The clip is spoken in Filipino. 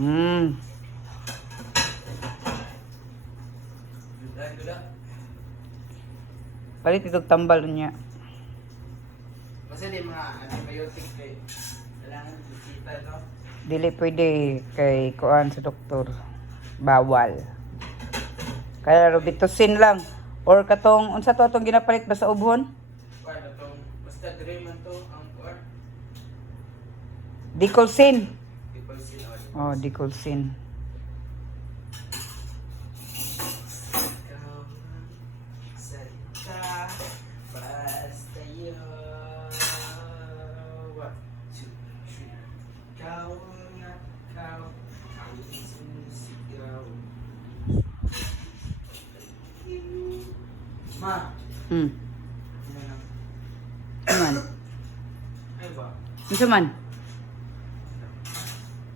Hmm. Gula. Palit itong tambal niya. Basta di mga antibiotic kay kailangan bisita, no? Dili pwede kay kuan sa doktor. Bawal. Kaya Robitussin lang. Or katong, unsa to atong ginapalit ba sa ubhon? Kuan atong basta dire man to ang kuan. Dicolsin. People sin all. Oh, Dicolsin. Ikaw ang salita, basta yun. 1, 2, 3. Ikaw ang ikaw, ang sumisigaw. Ma, Hmm. ano lang? Man. Ay ba? Unsa man?